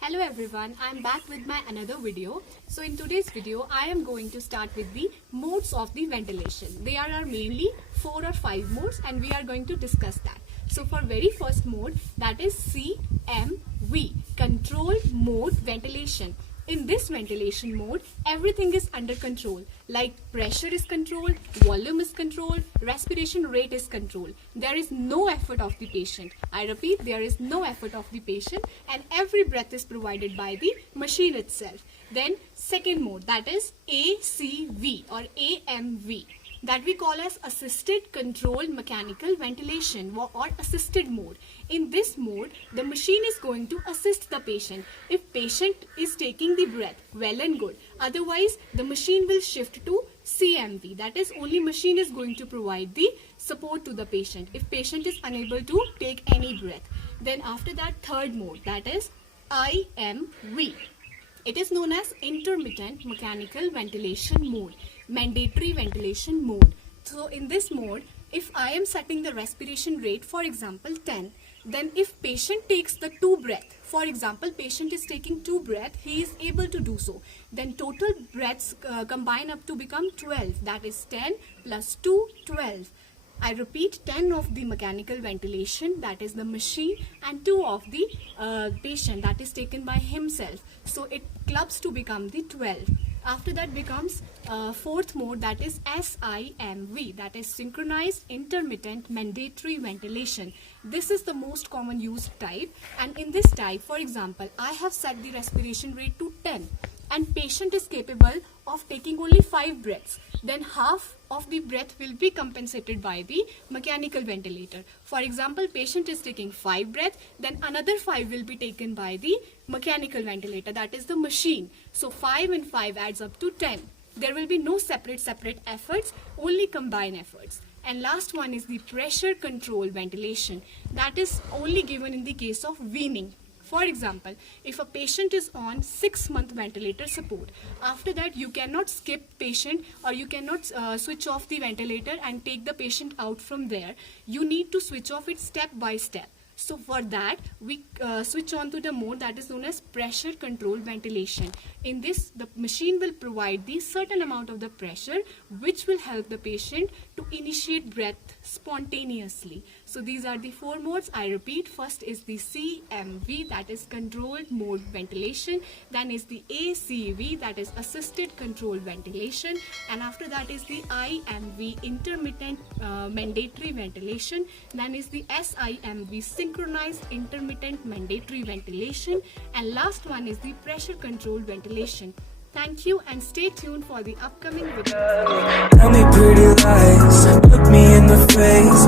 Hello everyone, I am back with my another video. So in today's video, I am going to start with the modes of the ventilation. There are mainly 4 or 5 modes and we are going to discuss that. So for very first mode, that is CMV, controlled mode ventilation. In this ventilation mode, everything is under control, like pressure is controlled, volume is controlled, respiration rate is controlled. There is no effort of the patient. I repeat, there is no effort of the patient and every breath is provided by the machine itself. Then second mode, that is ACV or AMV, that we call as assisted controlled mechanical ventilation or assisted mode. In this mode, the machine is going to assist the patient. If patient is taking the breath, well and good. Otherwise, the machine will shift to CMV. That is, only machine is going to provide the support to the patient if patient is unable to take any breath. Then after that, third mode, that is IMV. It is known as intermittent mechanical ventilation mode, mandatory ventilation mode. So in this mode, if I am setting the respiration rate, for example 10, then if patient takes the 2 breath, for example patient is taking 2 breath, he is able to do so. Then total breaths combine up to become 12, that is 10 plus 2, 12. I repeat, 10 of the mechanical ventilation, that is the machine, and 2 of the patient, that is taken by himself. So it clubs to become the 12. After that becomes fourth mode, that is SIMV, that is synchronized intermittent mandatory ventilation. This is the most common used type, and in this type, for example, I have set the respiration rate to 10 and patient is capable of taking only 5 breaths. Then half of the breath will be compensated by the mechanical ventilator. For example, patient is taking 5 breaths, then another 5 will be taken by the mechanical ventilator, that is the machine. So 5 and 5 adds up to 10. There will be no separate efforts, only combined efforts. And last one is the pressure control ventilation, that is only given in the case of weaning. For example, if a patient is on 6-month ventilator support, after that you cannot skip patient or you cannot switch off the ventilator and take the patient out from there. You need to switch off it step by step. So for that, we switch on to the mode that is known as pressure control ventilation. In this, the machine will provide the certain amount of the pressure which will help the patient to initiate breath spontaneously. So these are the 4 modes. I repeat, first is the CMV, that is controlled mode ventilation. Then is the ACV, that is assisted controlled ventilation. And after that is the IMV, intermittent mandatory ventilation. Then is the SIMV, synchronized intermittent mandatory ventilation, and last one is the pressure controlled ventilation. Thank you and stay tuned for the upcoming videos. Tell me pretty lies, look me in the face.